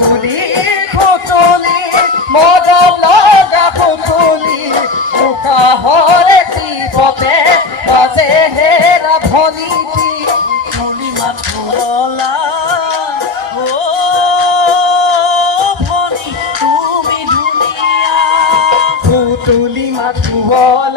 খুতুলি খুতুলি মজা লগা খুতুলি মুখা হরে পথে বাজে হেরা ভনিটি তুলি মাথুরলা ও ভনি তুমি ধুনিয়া খুতুলি মাথুরলা